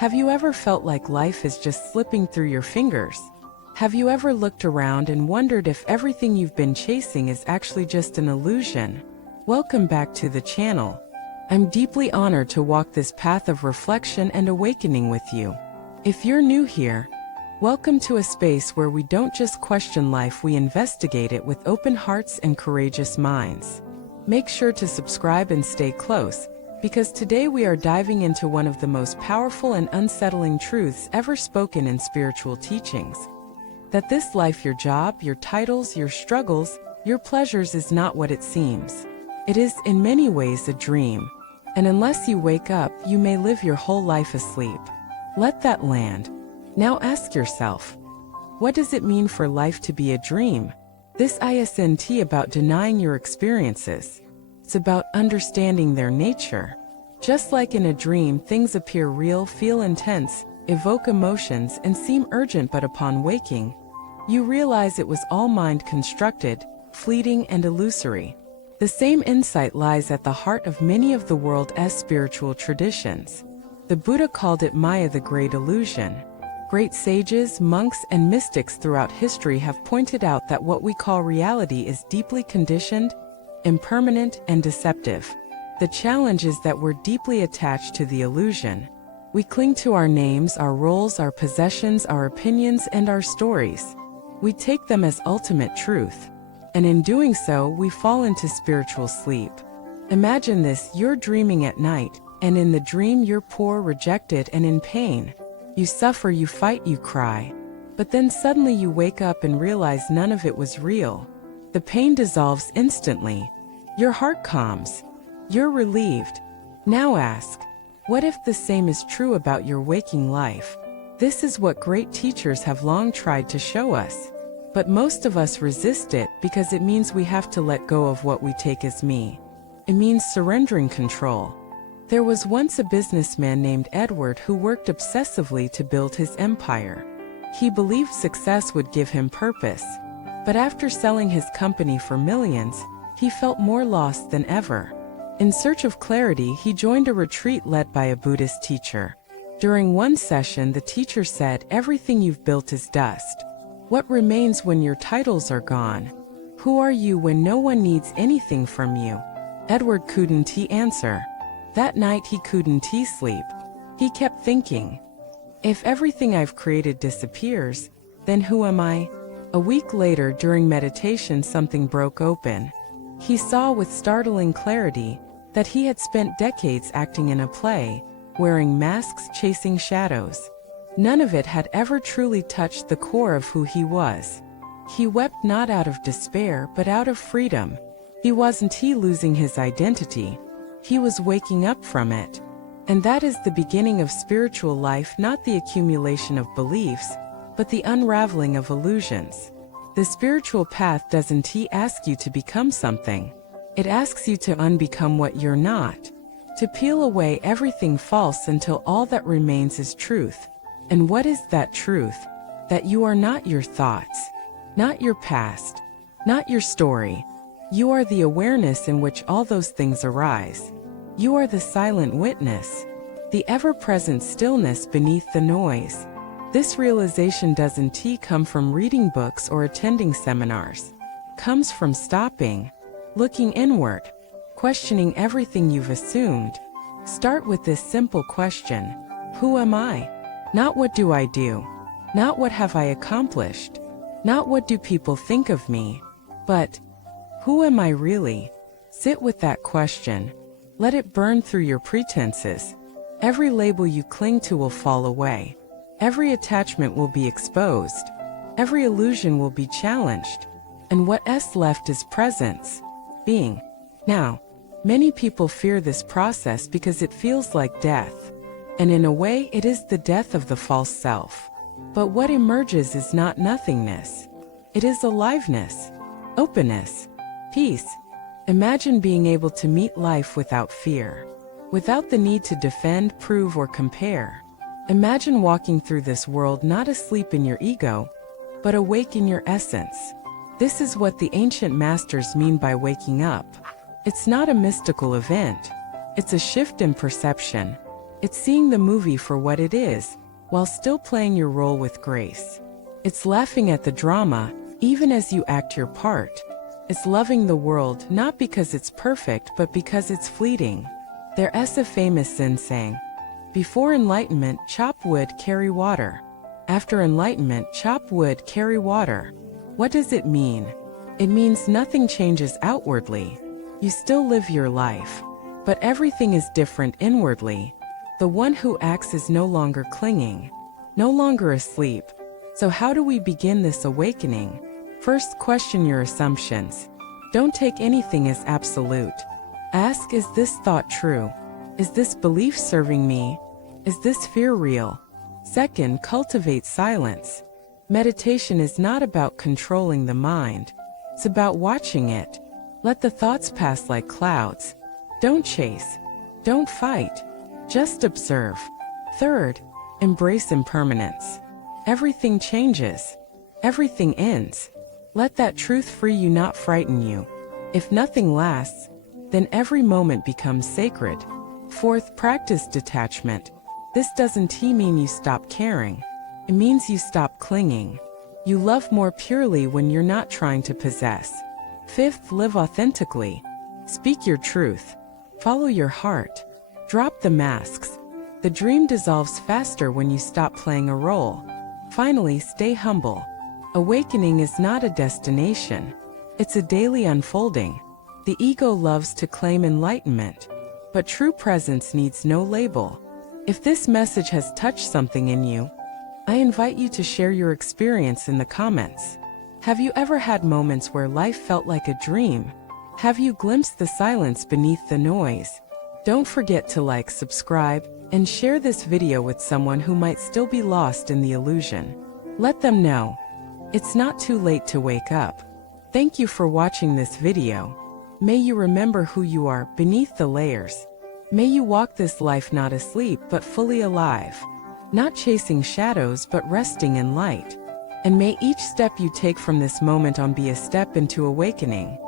Have you ever felt like life is just slipping through your fingers? Have you ever looked around and wondered if everything you've been chasing is actually just an illusion? Welcome back to the channel. I'm deeply honored to walk this path of reflection and awakening with you. If you're new here, welcome to a space where we don't just question life, we investigate it with open hearts and courageous minds. Make sure to subscribe and stay close, because today we are diving into one of the most powerful and unsettling truths ever spoken in spiritual teachings. That this life, your job, your titles, your struggles, your pleasures is not what it seems. It is in many ways a dream, and unless you wake up, you may live your whole life asleep. Let that land. Now ask yourself, what does it mean for life to be a dream? This isn't about denying your experiences. It's about understanding their nature. Just like in a dream, things appear real, feel intense, evoke emotions, and seem urgent, but upon waking, you realize it was all mind-constructed, fleeting, and illusory. The same insight lies at the heart of many of the world's spiritual traditions. The Buddha called it Maya, the great illusion. Great sages, monks, and mystics throughout history have pointed out that what we call reality is deeply conditioned, impermanent, and deceptive. The challenge is that we're deeply attached to the illusion. We cling to our names, our roles, our possessions, our opinions, and our stories. We take them as ultimate truth. And in doing so, we fall into spiritual sleep. Imagine this: you're dreaming at night, and in the dream you're poor, rejected, and in pain. You suffer, you fight, you cry. But then suddenly you wake up and realize none of it was real. The pain dissolves instantly. Your heart calms. You're relieved. Now ask, what if the same is true about your waking life? This is what great teachers have long tried to show us. But most of us resist it because it means we have to let go of what we take as me. It means surrendering control. There was once a businessman named Edward who worked obsessively to build his empire. He believed success would give him purpose. But after selling his company for millions, he felt more lost than ever. In search of clarity, he joined a retreat led by a Buddhist teacher. During one session, the teacher said, "Everything you've built is dust. What remains when your titles are gone? Who are you when no one needs anything from you?" Edward couldn't answer. That night he couldn't sleep. He kept thinking, if everything I've created disappears, then who am I? A week later, during meditation, something broke open. He saw with startling clarity that he had spent decades acting in a play, wearing masks, chasing shadows. None of it had ever truly touched the core of who he was. He wept not out of despair, but out of freedom. He wasn't losing his identity. He was waking up from it. And that is the beginning of spiritual life, not the accumulation of beliefs, but the unraveling of illusions. The spiritual path doesn't ask you to become something. It asks you to unbecome what you're not. To peel away everything false until all that remains is truth. And what is that truth? That you are not your thoughts, not your past, not your story. You are the awareness in which all those things arise. You are the silent witness, the ever-present stillness beneath the noise. This realization doesn't come from reading books or attending seminars. It comes from stopping, looking inward, questioning everything you've assumed. Start with this simple question: who am I? Not what do I do? Not what have I accomplished? Not what do people think of me? But who am I really? Sit with that question. Let it burn through your pretenses. Every label you cling to will fall away. Every attachment will be exposed. Every illusion will be challenged. And what's left is presence, being. Now, many people fear this process because it feels like death. And in a way, it is the death of the false self. But what emerges is not nothingness. It is aliveness, openness, peace. Imagine being able to meet life without fear, without the need to defend, prove, or compare. Imagine walking through this world not asleep in your ego, but awake in your essence. This is what the ancient masters mean by waking up. It's not a mystical event. It's a shift in perception. It's seeing the movie for what it is, while still playing your role with grace. It's laughing at the drama, even as you act your part. It's loving the world not because it's perfect but because it's fleeting. There's a famous Zen saying, "Before enlightenment, chop wood, carry water. After enlightenment, chop wood, carry water." What does it mean? It means nothing changes outwardly. You still live your life, but everything is different inwardly. The one who acts is no longer clinging, no longer asleep. So how do we begin this awakening? First, question your assumptions. Don't take anything as absolute. Ask, is this thought true? Is this belief serving me? Is this fear real? Second, cultivate silence. Meditation is not about controlling the mind. It's about watching it. Let the thoughts pass like clouds. Don't chase. Don't fight. Just observe. Third, embrace impermanence. Everything changes. Everything ends. Let that truth free you, not frighten you. If nothing lasts, then every moment becomes sacred. Fourth, practice detachment. This doesn't mean you stop caring. It means you stop clinging. You love more purely when you're not trying to possess. Fifth, live authentically. Speak your truth. Follow your heart. Drop the masks. The dream dissolves faster when you stop playing a role. Finally, stay humble. Awakening is not a destination. It's a daily unfolding. The ego loves to claim enlightenment, but true presence needs no label. If this message has touched something in you, I invite you to share your experience in the comments. Have you ever had moments where life felt like a dream? Have you glimpsed the silence beneath the noise? Don't forget to like, subscribe, and share this video with someone who might still be lost in the illusion. Let them know it's not too late to wake up. Thank you for watching this video. May you remember who you are beneath the layers. May you walk this life not asleep but fully alive, not chasing shadows but resting in light. And may each step you take from this moment on be a step into awakening.